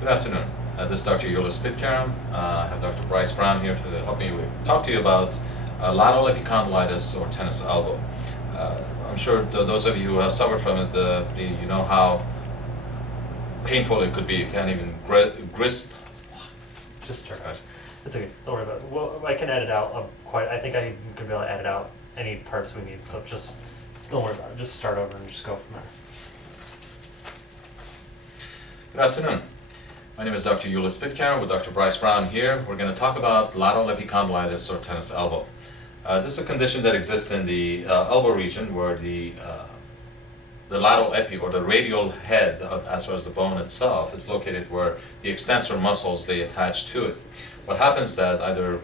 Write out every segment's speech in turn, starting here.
Good afternoon. This is Dr. Yola Spitkaram. I have Dr. Bryce Brown here to help me talk to you about lateral epicondylitis or tennis elbow. I'm sure those of you who have suffered from it, you know how painful it could be. You can't even grasp. Just start. It's okay. Don't worry about it. Well, I can edit out. I think I can be able to edit out any parts we need. So just don't worry about it. Just start over and just go from there. Good afternoon. My name is Dr. Yola Spitkaram with Dr. Bryce Brown here. We're going to talk about lateral epicondylitis or tennis elbow. This is a condition that exists in the elbow region where the lateral epi, or the radial head as well as the bone itself, is located where the extensor muscles they attach to it. What happens is that either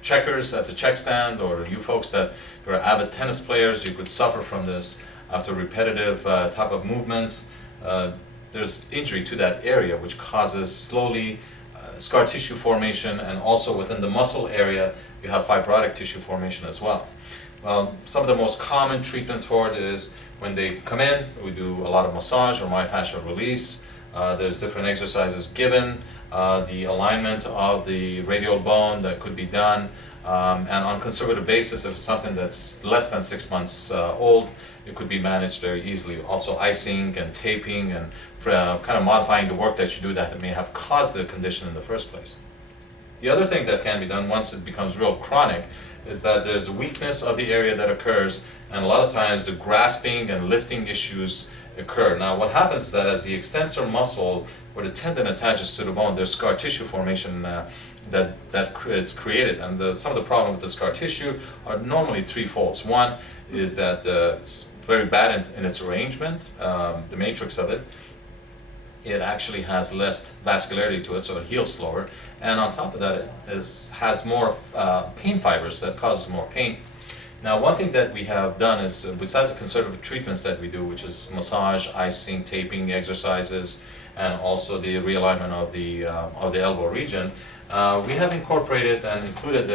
checkers at the check stand or you folks that are avid tennis players, you could suffer from this after repetitive type of movements. There's injury to that area which causes slowly scar tissue formation, and also within the muscle area you have fibrotic tissue formation as well. Some of the most common treatments for it is when they come in, we do a lot of massage or myofascial release. There's different exercises given, the alignment of the radial bone that could be done, and on conservative basis, if it's something that's less than 6 months old, it could be managed very easily. Also icing and taping and kind of modifying the work that you do that may have caused the condition in the first place. The other thing that can be done once it becomes real chronic is that there's weakness of the area that occurs, and a lot of times the grasping and lifting issues occur. Now what happens is that as the extensor muscle where the tendon attaches to the bone, there's scar tissue formation that is created, and some of the problem with the scar tissue are normally threefolds. One is that it's very bad in its arrangement, the matrix of it. It actually has less vascularity to it, so it heals slower, and on top of that it has more pain fibers that causes more pain. Now one thing that we have done is, besides the conservative treatments that we do, which is massage, icing, taping exercises, and also the realignment of the elbow region, we have incorporated and included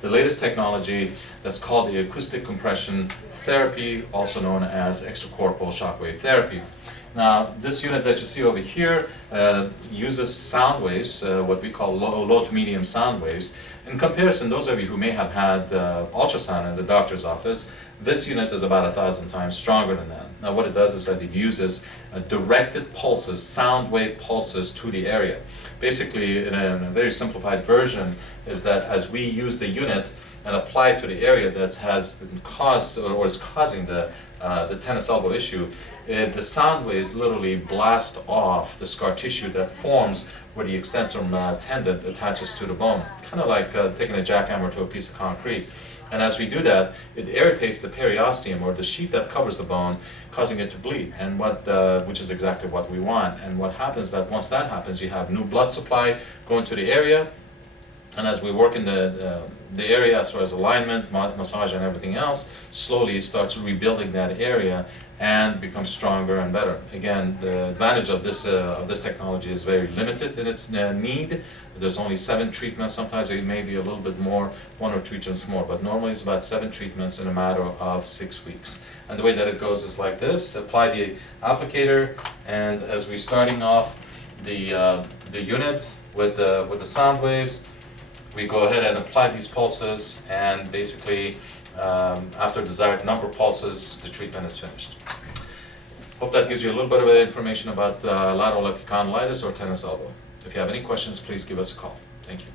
the latest technology that's called the acoustic compression therapy, also known as extracorporeal shockwave therapy. Now this unit that you see over here uses sound waves, what we call low to medium sound waves. In comparison, those of you who may have had ultrasound in the doctor's office, this unit is about 1,000 times stronger than that. Now what it does is that it uses directed pulses, sound wave pulses to the area. Basically, in a very simplified version, is that as we use the unit and apply it to the area that has been caused or is causing the tennis elbow issue, the sound waves literally blast off the scar tissue that forms where the extensor tendon attaches to the bone, kind of like taking a jackhammer to a piece of concrete. And as we do that, it irritates the periosteum, or the sheet that covers the bone, causing it to bleed, and which is exactly what we want. And what happens is that once that happens, you have new blood supply going to the area, and as we work in the area as far as alignment, massage, and everything else, slowly it starts rebuilding that area and becomes stronger and better. Again, the advantage of this technology is very limited in its need. There's only 7 treatments. Sometimes it may be a little bit more, 1 or 2 treatments more, but normally it's about 7 treatments in a matter of 6 weeks. And the way that it goes is like this: apply the applicator, and as we're starting off the unit with the sound waves, we go ahead and apply these pulses, and basically after the desired number of pulses, the treatment is finished. Hope that gives you a little bit of information about lateral epicondylitis or tennis elbow. If you have any questions, please give us a call. Thank you.